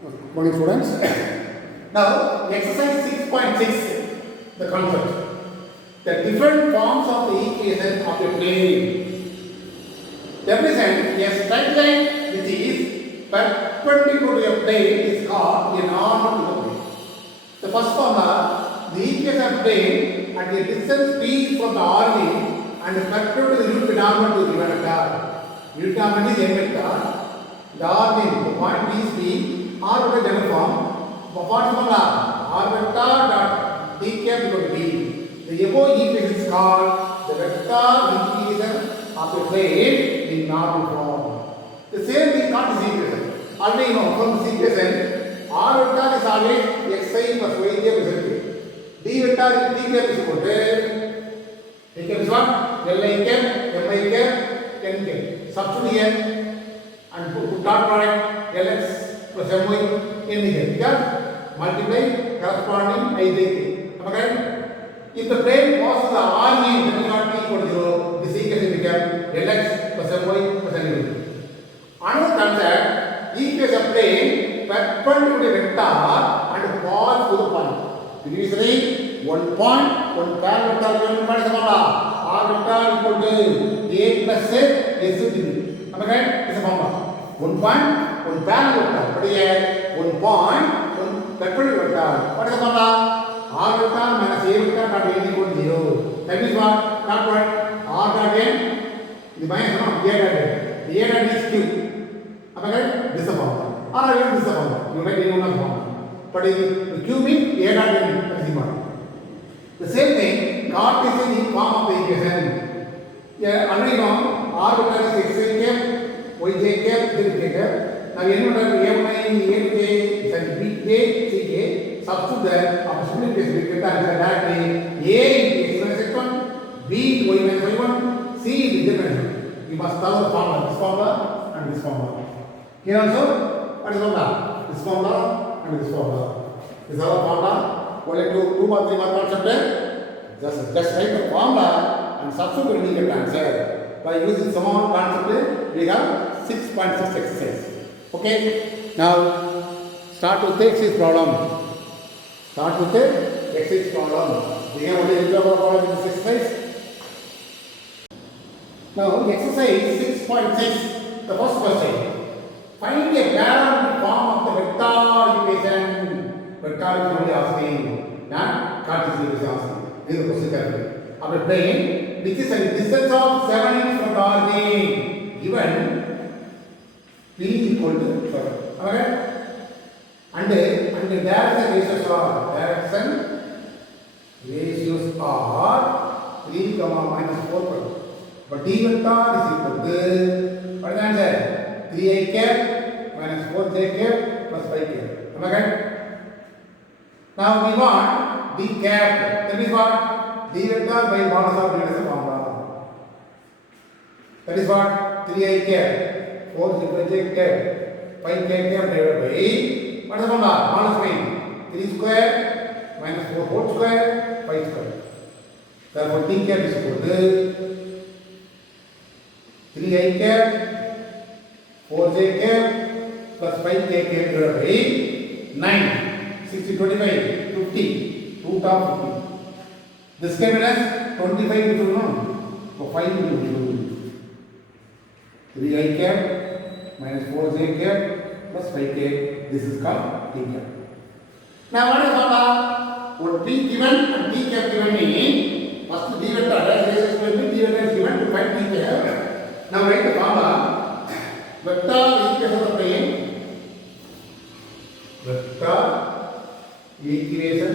Good morning, students. Now, exercise 6.6, the concept. The different forms of the equation of a plane represent a straight line which is perpendicular to a plane is called a normal to the plane. The first formula, the equation plane at a distance p from the origin and perpendicular to the unit normal to the given vector. Unit normal is n vector. The origin, the point is p, r with a general form. What is formula? R vector dot d cap equal to b. The above equation is called the vector equation of a plane in normal form. The same thing called this equation. Already you know from this equation, r vector is always xi plus yj plus zk. D vector is d cap is equal to d cap is what? Li cap, mi cap, n cap. Substitute here and put dot product Lx plus My n here. Because multiply corresponding ijk. Am I correct? If the plane crosses the origin, then not p equal to 0. This equation becomes Lx plus My plus n. Another concept, equation plane perpendicular to vector and falls to the point. Previously, one point, one parallel vector given by the formula. R vector equal to a plus s to b. Am I correct? This is the formula. One point, one parallel vector. But here, one point, one perpendicular vector. What is the formula? R vector minus a vector dot n equal to 0. That means what? Dot product r dot n. The minus no, a dot n. A dot is q. Am I correct? This is the formula. Or again this is the formula. You write any one of the formula. But the q means a dot n. That is important. The same thing, Cartesian in form of the equation. Yeah, already know r vector is xi cap, yj cap, zk cap. Now n vector mi, nk, bk, ck. Substitute that of simplification we get the answer directly. A is x minus x1, b is y minus y1, c is z minus y. You must follow the formula, this formula and this formula. Here also, what is formula? This formula and this formula. This is our formula. Only two or three more concept. Just write the formula and substitute and you get the answer. By using some more concept, we have 6.6 exercise. Okay. Now start with the exercise problem. Start with the exercise problem. We have only a problem in this exercise. Now exercise 6.6. The first question. Find a parallel form of the vector equation. Vector is only asking, not Cartesian is asking. This is the question carefully. Of a plane which is a distance of 7 inches from the origin, given p equal to 7. Okay? And the direction ratios are 3, minus 4. But d vector is equal to, what is the answer? 3i cap minus 4j cap plus 5 cap. Am I right? Now we want d cap. That is what? D vector by modulus of d is a formula. That is what? 3i cap, 4j cap, 5 cap divided by, what is the formula? Modulus means 3 square minus 4 whole square, 5 square. Therefore d cap is equal to 3i cap, 4j cap plus 5k cap divided by 9. 60, 25, 50, root of 50. This can be as 25 into no, so 5 into 3i cap minus 4j cap plus 5k. This is called t cap. Now what is formula? What p given and t cap given means first d vector as will be d vector is given to find t cap. Now write the formula. Vector equation of the plane. Vector equation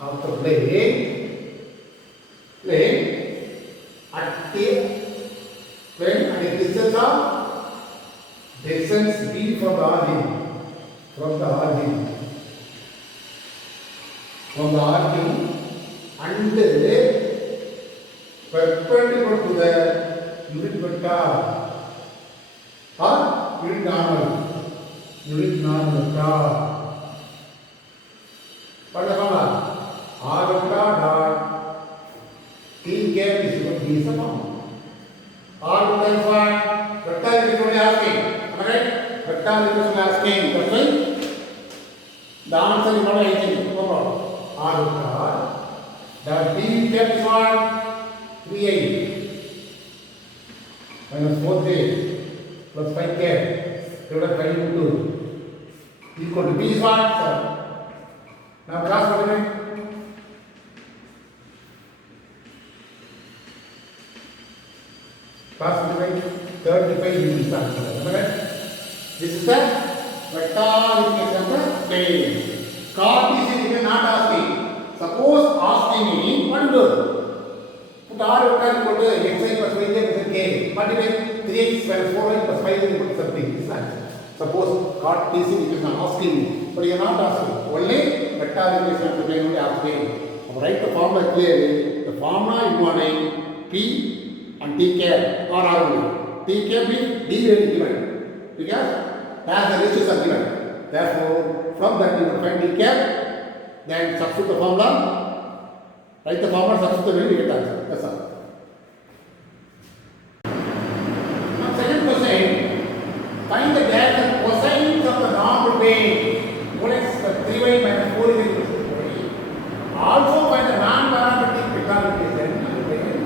of the plane at a distance b from the origin and perpendicular to the unit vector or unit normal vector. What is the formula? R vector dot t cap is equal to b is the formula. R vector is what? Vector is equal to asking. Am I right? Vector is equal to asking. That's why The answer is not anything. No problem. R star. The B cap is what? 3i minus 4j plus 5k divided by 2 equal to B is what? Sir. Now cross multiply. Cross multiply 35 into this answer. This is the vector equation of the plane. Cartesian is not asking. Suppose asking me, what to do? Put R vector equal to xi plus yj plus k. Multiply 3x plus 4y plus 5y equal to something. This is answer. Suppose Cartesian equation asking me, but you are not asking. Only vector equation of the plane only asking. Write the formula clearly. The formula involving P and T cap or R only. T cap is D value given. Because as the ratios are given. Therefore, from that you will find T cap. Then substitute the formula. Write the formula, substitute the value, you get the answer. That's all. Now, second question. Find the dash and cosines of the normal plane. What is 3y minus 4 is equal to 4y. Also find the non-parametric vector equation of the plane.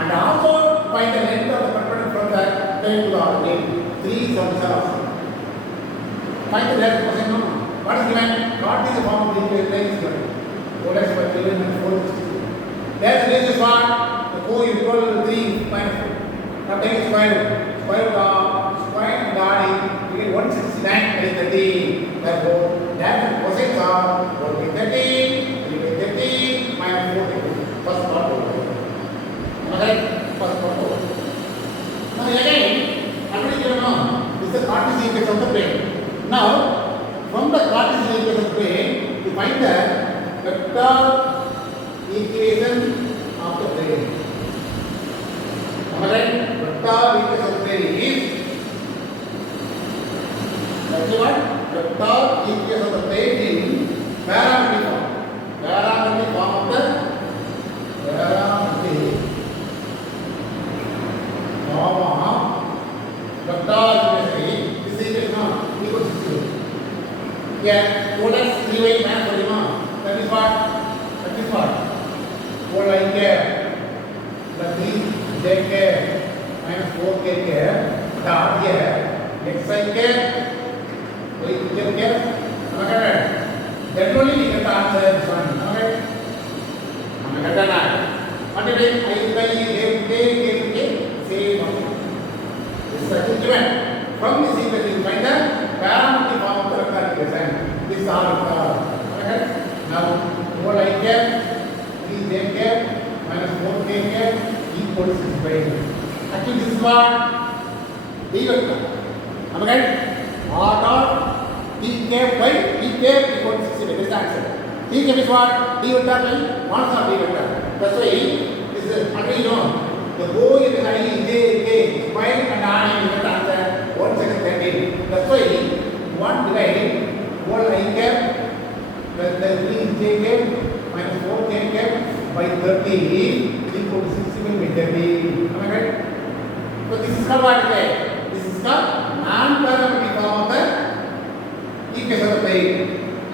And also find the length of the perpendicular from the plane to the origin. 3 sums are also. Find the dash and cosine number. What is given? What is the form of the equation is given? 4x by 3 minus 4 is 62. Dash ratio is what? The co is equal to 3 minus 4. Now take the square root. Square root of square and adding, you get 169 that is 30. Therefore, dash and cosines are 4 by 30, 3 by 30, minus 4 by 30. First part over. Okay? First part over. Now again, already given on, this is the Cartesian equation of the plane. Now, from the Cartesian equation of the plane, to find the vector equation of the plane. Alright, vector equation of the plane is actually what? Vector equation of the plane in parametric form. Parametric form of the parametric form of vector equation. This equation equal to 0. Yeah, 4x 3y minus 41. That is what? That is what? 4y plus 3j minus 4k dot here xi y okay. Then only we get the answer this one. Okay. Get that. What is it? I by k same. This is a given. From this equation, find the parametric form of the vector equation. This is R. Okay. Now, 4i cap, 3j cap, minus 4k cap equal to 65. Actually, this is what? D vector. Am I right? R dot D cap by D cap equal to 65. This is the answer. D cap is what? D vector by 1 of D vector. That's why this is already known. The O is I, J, K, square and R is the answer. 1 second 13. That's why 1 divide 4 I cap plus the 3 j cap minus 4 k cap by 30 equal to 61 by 30. Am I right? So this is called what? This is called non-parametric form of the equation of the plane.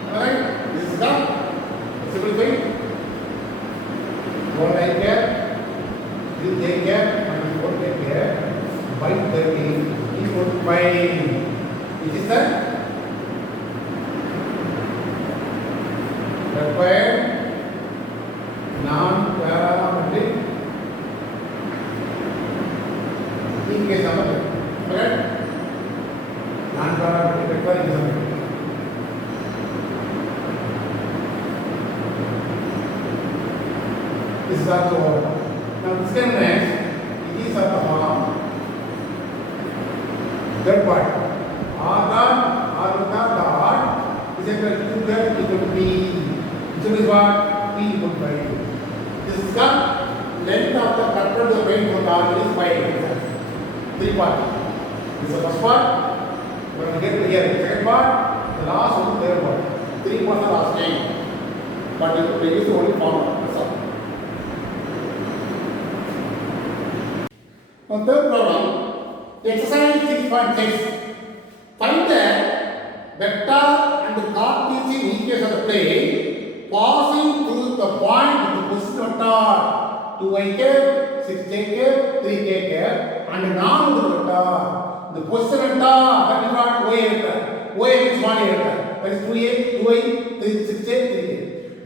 Am I right? This is called simplified 4 I cap 3 j cap minus 4 k cap by 30. Equal to 5. Which is the required non-parametric equation of the plane. Okay? Non-parametric vector equation of the plane. This is also over. Now this can next, it is of the form. Third part. R dot is equal to 2 equal to P. So this is what? P equal to 5. This is the length of the perpendicular plane from the origin is 5. 3 parts. This is the first part. When we get to here, the second part, the last one, third part. 3 parts are last name. But you can use only formula. That's all. Now third problem, exercise 6.6. Find the vector and Cartesian equation of the plane passing through the point with the position vector 2i cap, 6j cap, 3k cap and non-vector vector. The position vector that is not OA vector. OA is small a vector. That is 2a, 2i, 6j, 3k.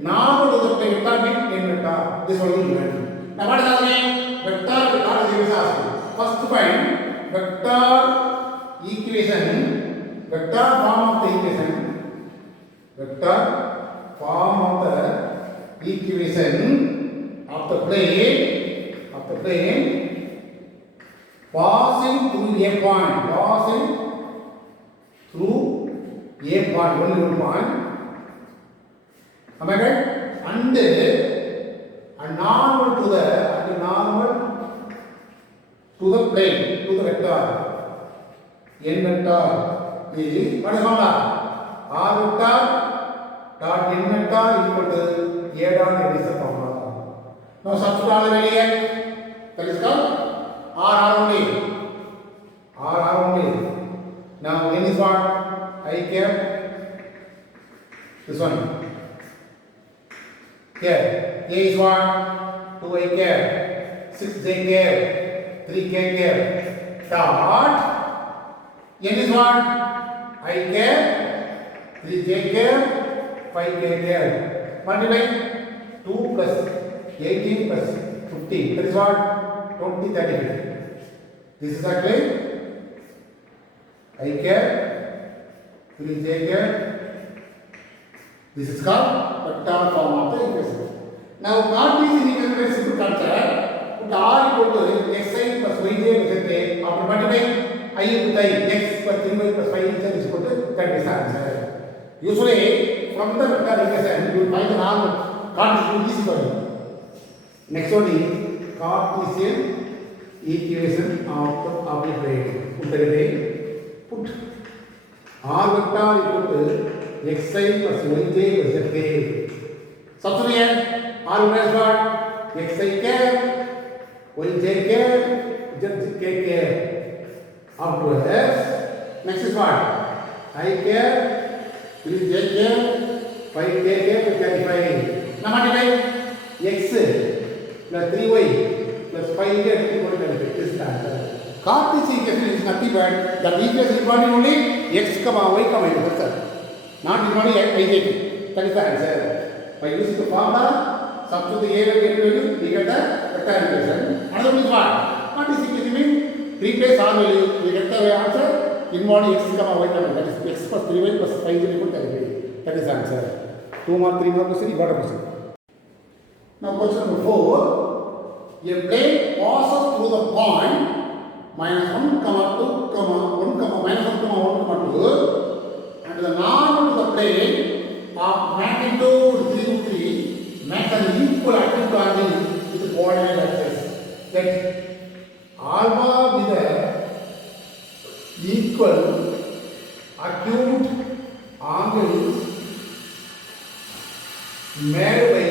Non-vector vector means n vector. This one is given. Now what is the name? Vector Cartesian is asked. First find vector equation, vector form of the equation, vector form of the equation of the plane passing through a point, only one point. Am I right? And normal to the plane, to the vector. N vector is what is formula? R vector dot n vector equal to a dot n is the formula. Now substitute all the value. That is called R only. Now n is what? I cap. This one. Here. A is what? 2i cap. 6j cap. 3k cap. Dot. N is what? I cap. 3j cap. 5k cap. Multiply 2 plus 18 plus 15. That is what? 20, 30. This is actually I cap, 3j cap. This is called vector form of the equation. Now Cartesian equation is simple concept. Put r equal to xi plus yj plus zk. After multiplying I with I, x plus 3y plus 5z is equal to that is the answer. Usually from the vector equation you will find the normal Cartesian easy for you. Next one is Cartesian equation of the plane. Put r vector equal to xi plus yj plus zk. Substitute here. R vector is what? Xi cap, yj cap, zk cap. Afterwards, next is what? I cap, 3j cap, 5k cap, 35. Now multiply x plus 3y plus 5k equal to 35. This is the answer. Cartesian equation is nothing but the equation requiring only x, y, that's it. Not requiring ij. That is the answer. By using the formula, substitute the a value, we get the vector equation. Another one is what? Cartesian equation means replace r value, we get the answer involving x, y, that is x plus 3y plus 5z equal to 35. That is the answer. 2 more, 3 more question, you got a question. Now question number 4. A plane passes through the point minus 1, 2, 1, minus 1, 1, 2 and the normal to the plane of magnitude 3 makes an equal acute angle with the coordinate axis. That alpha be the equal acute angles made by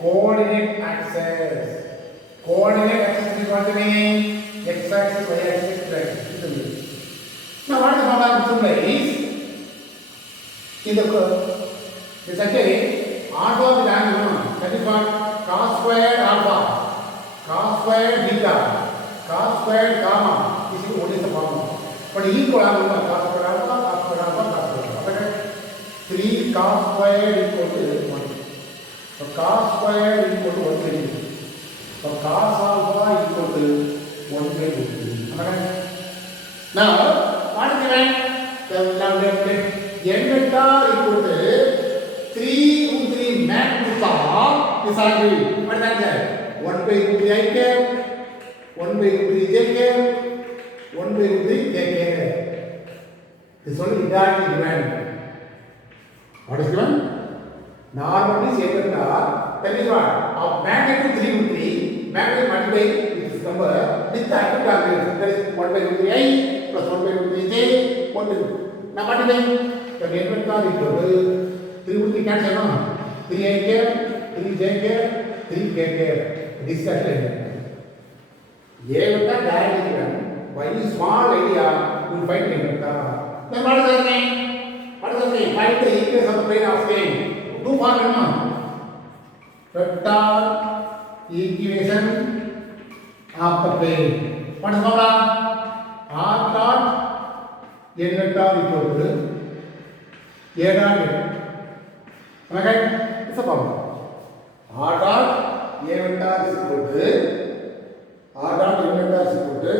coordinate axis. Coordinate axis is what the mean? X axis, y axis, z axis. Now what is the formula of is? In the curve, it's actually alpha of the angle. That is what? Cos squared alpha, cos squared beta, cos squared gamma. This is what is the formula. But equal angle, cos squared alpha, cos squared alpha, cos squared alpha. 3 cos squared equal to 1. So cos squared equal to 1/2. So cos alpha equal to 1/2. Now, what is given? The n vector equal to 3 magnitude of this angle. What is that? 1/3 I cap, 1/3 j cap, 1/3 k cap. This one is exactly given. What is given? Normal is a vector. That is what? Of magnitude 3/3, magnitude multiply with this number with the acute angle. That is 1/3 I plus 1/3 j, 1/3. Now multiply the n vector equal to 3/3 cancel no? 3i cap, 3j cap, 3k cap. This is actually a vector directly given. By this small area, you will find a vector. Then what is happening? What is happening? Find the equation of the plane of scale. Do for vector equation of the plane. What is the formula? R dot n vector equal to a dot n. Am I right? It's a formula. R dot a vector is equal to R dot n vector is equal to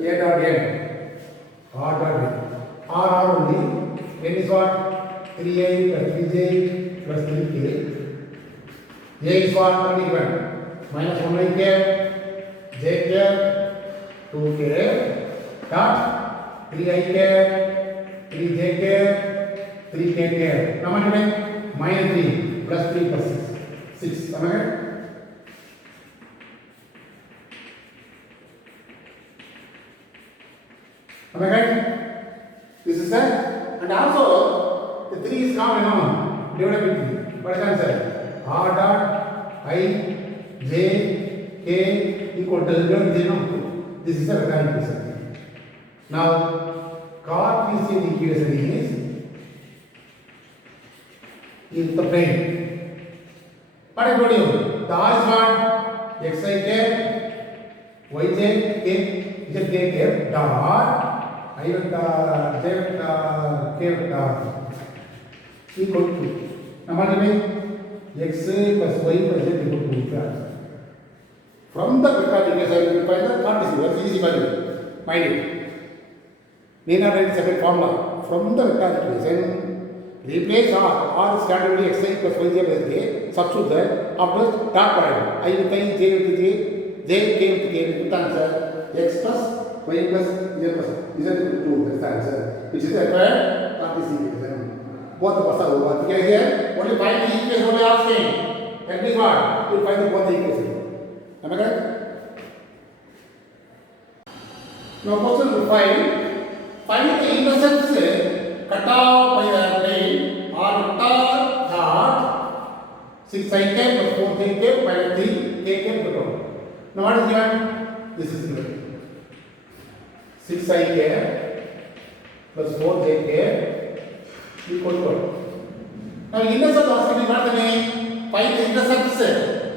a dot n. R dot n. R only. N is what? 3i plus 3j plus 3k. A is what? Not given. Minus 1i j cap 2k dot 3i cap 3j cap 3k cap. Now what is it? Minus 3 plus 3 plus 6. 6. Am I right? Am I right? This is that. And also, the 3 is common, no? Divided by 3. What is the answer? R dot I j k equal to 0, no? This is the rectangle equation. Now, Cartesian equation is the plane. What I told you? The R is what? Xi k, yj k, zk k dot I vector, j vector, k vector equal to. Now what do you mean? X plus y plus z equal to equal. From the vector equation, you find the Cartesian. That's easy value. Mind it. Need not write separate formula. From the vector equation, replace R. R is standard value xi plus yj plus k. Substitute that. After dot product. I with I, j with j, j, k with k. With answer x plus y plus z plus z equal to. That's the answer. Which is required Cartesian equation. Both the person will work. Because here, only find the equation only asking. That means what? You will find the both the equation. Am I correct? Now, question to find the intercepts cut off by the plane or vector dot 6 I cap plus 4 j cap minus 3 k cap below. Now, what is given? This is given. 6 I cap plus 4 j cap equal to what? Now, intercept asking what the name? Find the intercepts.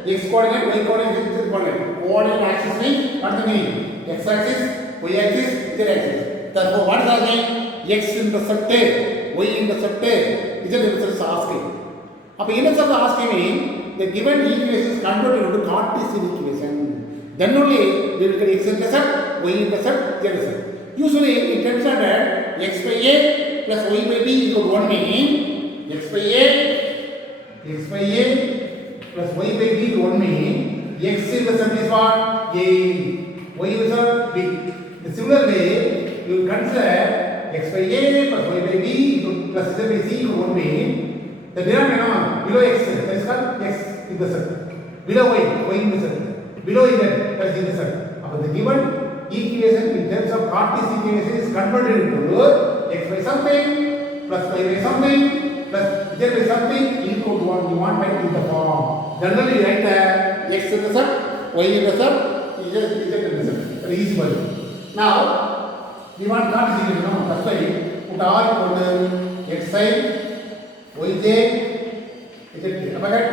X coordinate, y coordinate, z coordinate. Coordinate axis means what the meaning? X axis, y axis, z axis. Therefore, what is the name? X intercepted, y intercepted, z intercept is asking. Now, intercept asking means the given equation is converted into Cartesian equation. Then only we will get x intercept, y intercept, z intercept. Usually, it turns out that x by a plus y by b equal to 1 meaning x by a plus y by b to 1 meaning x intercept is what? A. Y intercept b. The similar way, you will consider x by a plus y by b plus z by c equal to 1 meaning the denominator below x, that is called x intercept. Below y intercept. Below z, that is intercept. But the given equation in terms of Cartesian equation is converted into x by something plus y by something plus z by something equal to 1. You want to the form. Generally, write the x intercept, y intercept, z intercept. Very easy for you. Now, we want Cartesian equation. That's why put r equal to x side, yj, z. Am I right?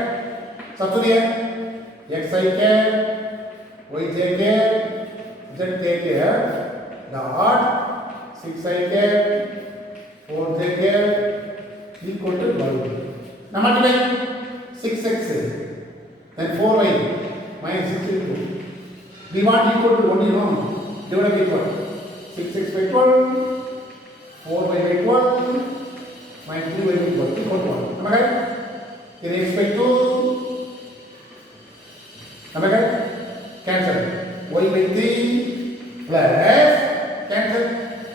Substitute here. X I cap, yj cap, z cap dot 6i cap, 4j cap equal to 1. Now multiply 6x. Then 4y minus 62. We want equal to 1, you know. Divided by 12. 6x by 12, 4y by 12, minus 2y by 12 equal to 1. Am I right? Then x by 2. Am I right? Cancel. Y by 3 plus cancel.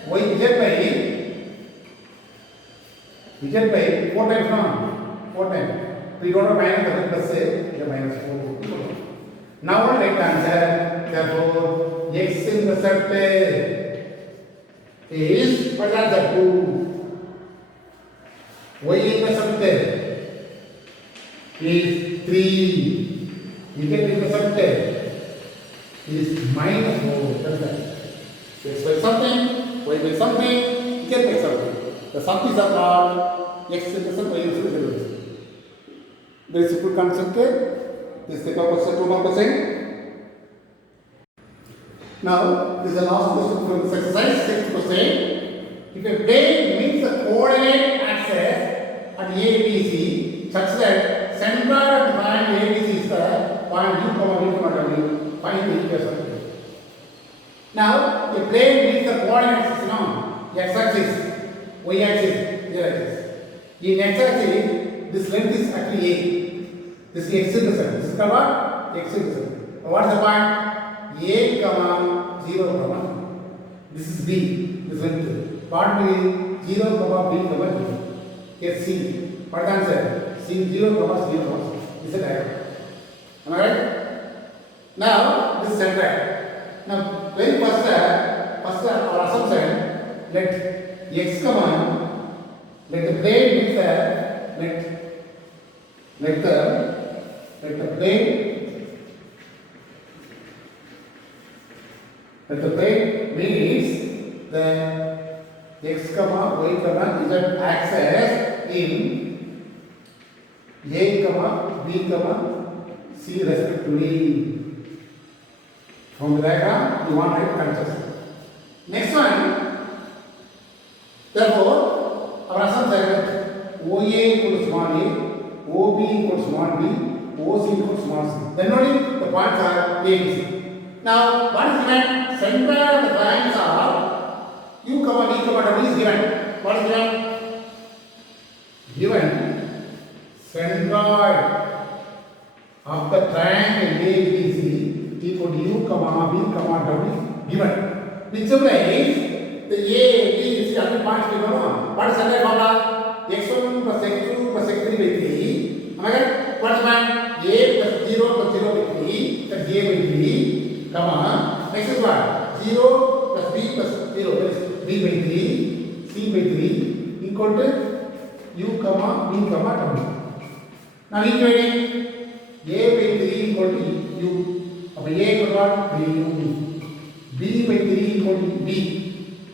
Y z by 4 times no? 4 times. We don't have minus plus say minus 4. Now what right answer? Therefore, x intercepted is what is the 2? Y intercepted is 3. Z intercepted is minus 4. That's right. X by something, y by something, z by something. The sum is called x intercept y intercept. Very simple concept. This is the question 2%. Now, this is the last question from this exercise, 6%. If a plane meets the coordinate axis at A, B, C such that center of the point A, B, C is the point U, V, W, find the equation. Now, a plane meets the coordinate axis, x axis, y axis, z axis. In x axis, this length is actually A. This is x intercept. This is called what? X intercept. What is the point? A, 0, this is B, this length. Part B, 0, B, 0. Yes, C. What is the answer? C, 0, 0. This is a diagram. Am I right? Now, this is center. Now, very first our assumption, let x come, let the plane with let the plane means the x, y, z axis in A, B, C respectively. From the diagram, you want to write conjunction. Next one, therefore, our assumption is OA equals small a, OB equals small b, OC equals small c. Then only the points are A, B, C. Now, what is given? Center of the triangles are U, V, W is given. What is given? Given centroid of the triangle ABC equal to U, V, W given. Which implies the A, B, C all the points given. What is center formula? X1 plus X2 plus X3 by 3. Am I right? What is given? A plus 0 plus 0 by 3. That's A by 3. Next is what? 0 plus B plus 0, that is B by 3, C by 3 equal to U, V, W. Now equating A by 3 equal to U. A equal to what? 3U. B by 3 equal to B.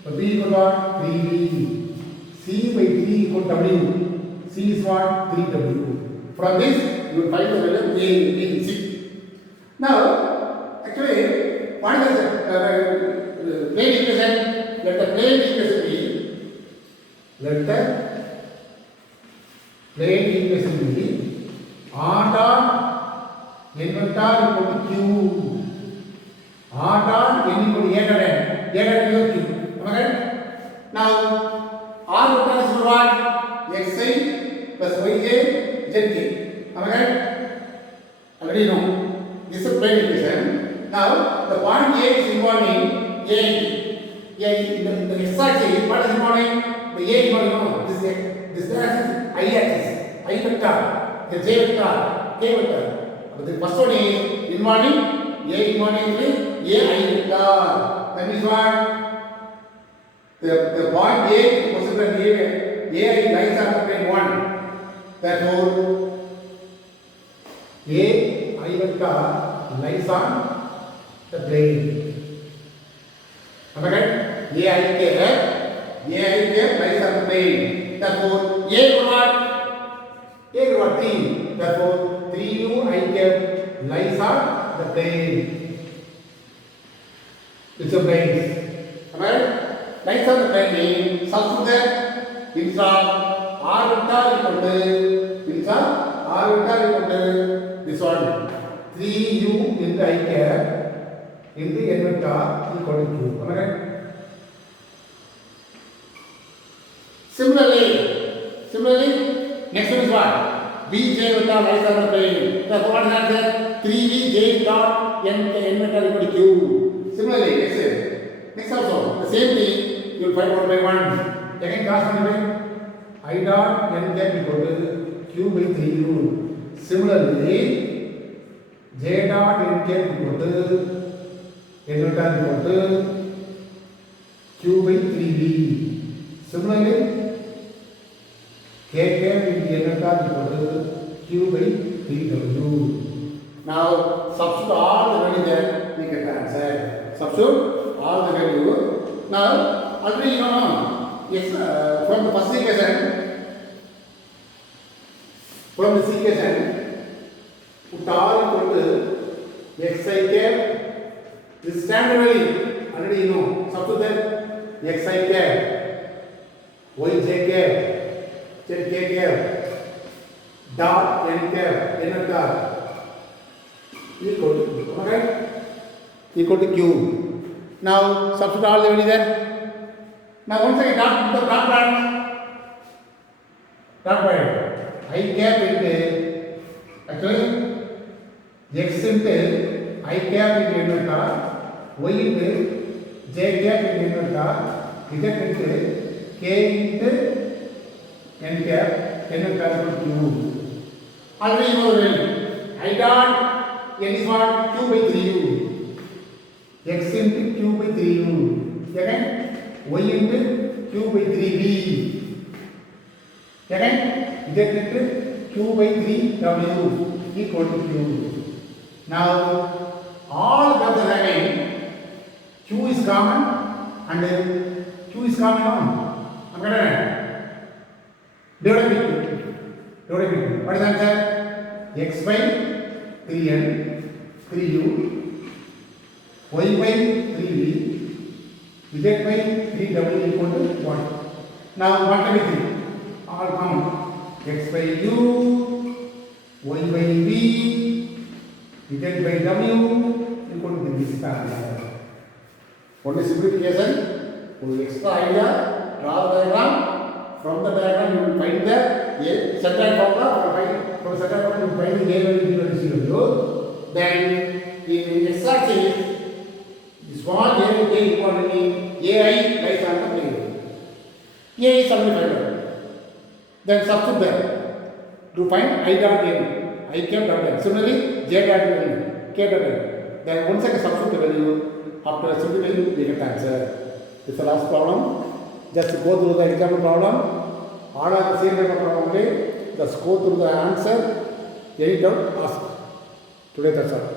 B equal to what? 3B. C by 3 equal to W. C is what? 3W. From this, you will find the value of A, B, C. Now, actually, what is the plane equation? Let the plane equation be, let the plane equation be R dot n vector equal to Q. R dot n equal to A dot n. A dot n equal to Q. Am I right? Now, R vector is what? Xi plus Yj Zk. Am I right? Already know. This is plane equation. Now, the point A is involving A. In the x axis, what is involving? The A involving, this axis, I axis, I vector, the J vector, K vector. But the first one is involving A involving A I vector. That means what? The point A, the position A lies on the plane 1. Therefore, A I vector lies on the plane. Am I right? A I K lies on the plane. Therefore, A equal what? 3. Therefore, 3U I K lies on the plane. It's a plane. Am I right? Lies on the plane means substitute that instead of R vector equal to this one 3U into I K into n vector equal to Q. Am I right? Similarly, next one is what? Bj vector lies on the plane. Therefore, what is the answer? 3Bj dot n vector equal to Q. Similarly, next also, the same thing, you will find 1 by 1. Again, corresponding I dot n cap equal to Q by 3U. Similarly, J dot n cap equal to n vector equal to Q by 3B. Similarly, K cap into n vector equal to Q by 3W. Now, substitute all the value there, we get the answer. Substitute all the value. Now, already you know, yes, from the first equation, from this equation, put all equal to xi cap. This standardly already you know. Substitute xi cap, yj cap, zk cap, dot n cap, n dot equal to, alright, equal to q. Now substitute all the way there. Now once again dot product, I cap into actually x into I cap into n dot, y into j cap into n dot, z into k into n cap, n dot equal to q. Already you know the value. I dot n is what? Q by 3u. X into q by 3u. Okay? Y into q by 3v. Okay? Z into q by 3w equal to q. Now, all of the having q is common and q is common on. I'm going to divide by 2. What is the answer? X by 3n, 3u, y by 3v, z by 3w equal to 1. Now, multiply 3. All common. X by u, y by v, z by w equal to this. Only simplification. For extra idea, draw the diagram. From the diagram, you will find the central formula. From the central formula, you will find the a value, b value, c value. Then, in exercise, this small a equal to ai lies on the plane. A is 75. Then substitute there to find I dot n, I cap dot n. Similarly, j dot n, k dot n. Then once again substitute the value, after simplifying we get the answer. This is the last problem. Just go through the example problem. All are the same type of problem only. Just go through the answer. Any doubt, ask. Today that's all.